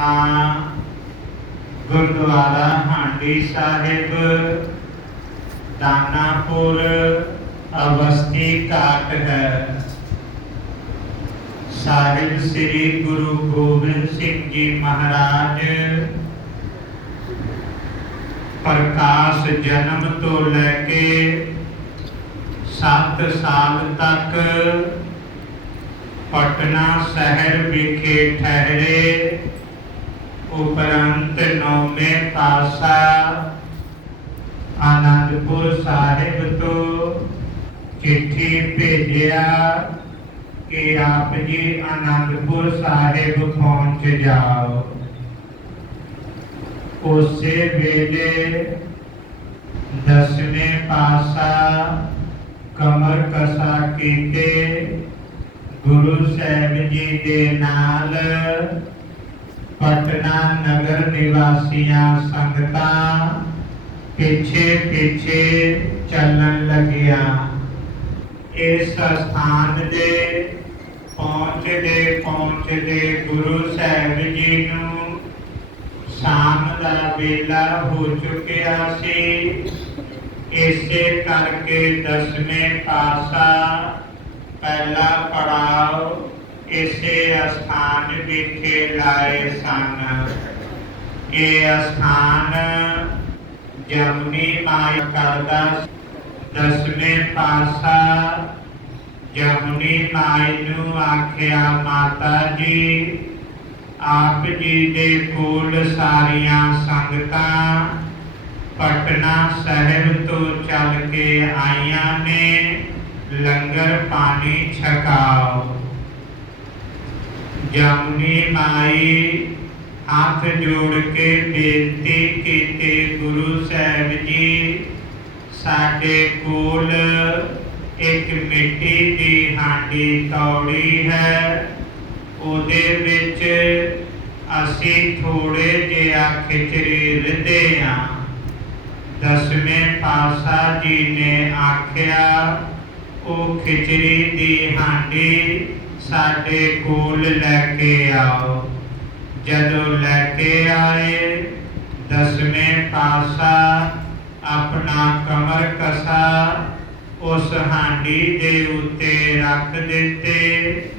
ਨਾਂ ਗੁਰਦੁਆਰਾ ਹਾਂਡੀ ਸਾਹਿਬ ਦਾਨਾਪੁਰ ਅਵਸਥੀ ਘਾਟ ਹੈ ਸਾਹਿਬ ਸ੍ਰੀ ਗੁਰੂ ਗੋਬਿੰਦ ਸਿੰਘ ਜੀ ਮਹਾਰਾਜ ਪ੍ਰਕਾਸ਼ ਜਨਮ ਤੋਂ ਲੈ ਕੇ 7 ਸਾਲ ਤੱਕ ਪਟਨਾ ਸ਼ਹਿਰ ਵਿਖੇ ਠਹਿਰੇ ਉਪਰੰਤ ਨੌਵੇਂ ਪਾਸਾ ਆਨੰਦਪੁਰ ਸਾਹਿਬ ਤੋਂ ਚਿੱਠੀ ਭੇਜਿਆ ਕਿ ਆਪ ਜੀ ਆਨੰਦਪੁਰ ਸਾਹਿਬ ਪਹੁੰਚ ਜਾਓ। ਉਸੇ ਵੇਲੇ ਦਸਵੇਂ ਪਾਸਾ ਕਮਰ ਕਸਾ ਕੀਤੇ, ਗੁਰੂ ਸਾਹਿਬ ਜੀ ਦੇ ਨਾਲ ਪਟਨਾ ਨਗਰ ਨਿਵਾਸੀਆਂ ਸੰਗਤਾਂ ਪਿੱਛੇ ਪਿੱਛੇ ਚੱਲਣ ਲੱਗਿਆ। ਇਸ ਸਥਾਨ ਦੇ ਪਹੁੰਚਦੇ ਪਹੁੰਚਦੇ ਗੁਰੂ ਸਾਹਿਬ ਜੀ ਨੂੰ ਸ਼ਾਮ ਦਾ ਵੇਲਾ ਹੋ ਚੁੱਕਿਆ ਸੀ। ਇਸੇ ਕਰਕੇ ਦਸਵੇਂ ਪਾਸਾ ਪਹਿਲਾ ਪੜਾਅ ਇਸੇ ਅਸਥਾਨ ਵਿਖੇ ਲਾਏ ਸਨ। ਇਹ ਅਸਥਾਨ ਜਮਨੀ ਮਾਇਆ ਕਰਦਾ ਦਸਵੇਂ ਪਾਸਾ ਜਮਨੀ ਮਾਈ ਨੂੰ ਆਖਿਆ, ਮਾਤਾ ਜੀ, ਆਪ ਜੀ ਦੇ ਕੋਲ ਸਾਰੀਆਂ ਸੰਗਤਾਂ ਪਟਨਾ ਸਾਹਿਬ ਤੋਂ ਚੱਲ ਕੇ ਆਈਆਂ ਨੇ। ਲੰਗਰ ਪਾਣੀ ਛਕਾਓ। ਜਮਨੀ ਮਾਈ ਹੱਥ ਜੋੜ ਕੇ ਬੇਨਤੀ ਕੀਤੀ ਗੁਰੂ ਸਾਹਿਬ ਜੀ ਸਾਡੇ ਕੋਲ ਇੱਕ ਮਿੱਟੀ ਦੀ ਹਾਂਡੀ ਤੌੜੀ ਹੈ ਉਹਦੇ ਵਿੱਚ ਅਸੀਂ ਥੋੜੇ ਜਿਹਾ ਖਿਚੜੀ ਰਿੱਧੇ ਆ ਦਸਵੇਂ ਪਾਸਾ ਜੀ ਨੇ ਆਖਿਆ ਉਹ ਖਿਚੜੀ ਦੀ ਹਾਂਡੀ ਸਾਡੇ ਕੋਲ ਲੈ ਕੇ ਆਓ। ਜਦੋਂ ਲੈ ਕੇ ਆਏ, ਦਸਵੇਂ ਪਾਸਾ ਆਪਣਾ ਕਮਰ ਕਸਾ, ਉਸ ਹਾਂਡੀ ਦੇ ਉੱਤੇ ਰੱਖ ਦਿੱਤੇ,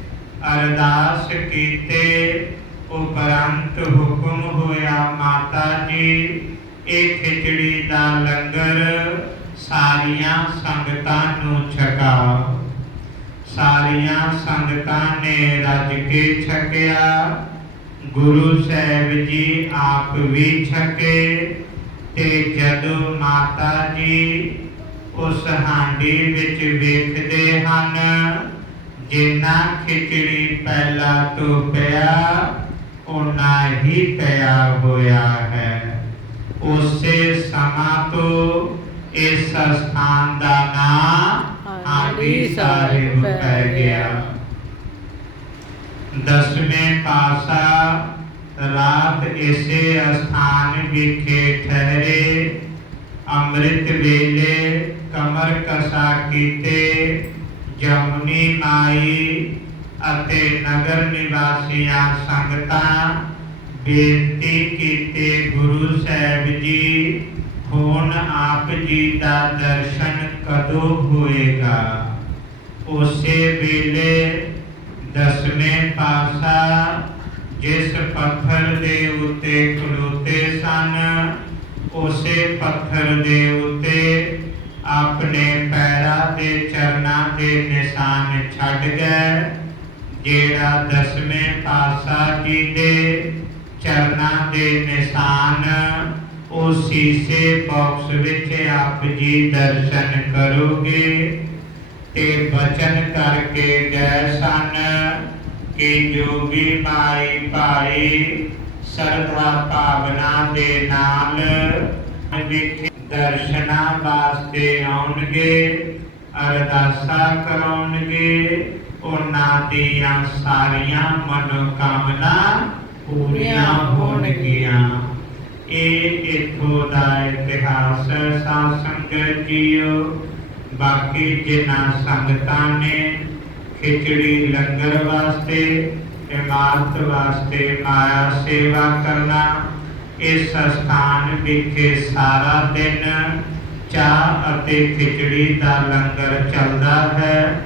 ਅਰਦਾਸ ਕੀਤੇ, ਉਪਰੰਤ ਹੁਕਮ ਹੋਇਆ ਮਾਤਾ ਜੀ, ਇਹ ਖਿਚੜੀ ਦਾ ਲੰਗਰ ਸਾਰੀਆਂ ਸੰਗਤਾਂ ਨੂੰ ਛਕਾਓ। ਸਾਰੀਆਂ ਸੰਗਤਾਂ ਨੇ ਰੱਜ ਕੇ ਛਕਿਆ ਗੁਰੂ ਸਾਹਿਬ ਜੀ ਆਪ ਵੀ ਛਕੇ ਤੇ ਜਦੋਂ ਮਾਤਾ ਜੀ ਉਸ ਹਾਂਡੀ ਵਿੱਚ ਵੇਖਦੇ ਹਨ ਜਿੰਨਾ ਖਿਚੜੀ ਪਹਿਲਾਂ ਤੋਂ ਪਿਆ ਉਨਾ ਹੀ ਪਿਆ ਹੋਇਆ ਹੈ ਉਸੇ ਸਮਾਂ ਤੋਂ ਇਸ ਸਥਾਨ ਦਾ ਨਾਮ ਆਦੀ ਸਾਹਿਬ ਪੈ ਗਿਆ ਦਸਵੇਂ ਪਾਸਾ ਰਾਤ ਇਸੇ ਅਸਥਾਨ ਵਿਖੇ ਠਹਿਰੇ ਅੰਮ੍ਰਿਤ ਵੇਲੇ ਕਮਰ ਕਸਾ ਕੀਤੇ ਜਮਨੀ ਮਾਈ ਅਤੇ ਨਗਰ ਨਿਵਾਸੀਆਂ ਸੰਗਤਾਂ ਬੇਨਤੀ ਕੀਤੇ ਗੁਰੂ ਸਾਹਿਬ ਜੀ ਹੁਣ ਆਪ ਜੀ ਦਾ ਦਰਸ਼ਨ ਕਦੋਂ ਹੋਏਗਾ उसे बेले दसवें पासा, जिस पत्थर दे उते खलोते सन, उसे पत्थर दे उते अपने पैरों के चरणों के निशान छड़ गए जेड़ा दसवें पासा जी दे चरणों के निशान, उस शीशे बॉक्स विच आप जी दर्शन करोगे। ਤੇ ਬਚਨ ਕਰਕੇ ਗਏ ਸਨ ਕਿ ਜੋ ਮਾਈ ਭਾਈ ਸਰਧਾ ਭਾਵਨਾ ਦੇ ਨਾਲ ਵਿਖੇ ਦਰਸ਼ਨਾਂ ਵਾਸਤੇ ਆਉਣਗੇ, ਅਰਦਾਸਾਂ ਕਰਾਉਣਗੇ, ਉਹਨਾਂ ਦੀਆਂ ਸਾਰੀਆਂ ਮਨੋਕਾਮਨਾ ਪੂਰੀਆਂ ਹੋਣਗੀਆਂ। ਇਹ ਇਥੋਂ ਦਾ ਇਤਿਹਾਸ ਹੈ, ਸਾਧ ਸੰਗਤ ਜੀਓ। ਬਾਕੀ ਜਿਨ੍ਹਾਂ ਸੰਗਤਾਂ ਨੇ ਖਿਚੜੀ ਲੰਗਰ ਵਾਸਤੇ ਇਮਾਰਤ ਵਾਸਤੇ ਮਾਇਆ ਸੇਵਾ ਕਰਨਾ, ਇਸ ਸਥਾਨ ਵਿਖੇ ਸਾਰਾ ਦਿਨ ਚਾਹ ਅਤੇ ਖਿਚੜੀ ਦਾ ਲੰਗਰ ਚੱਲਦਾ ਹੈ।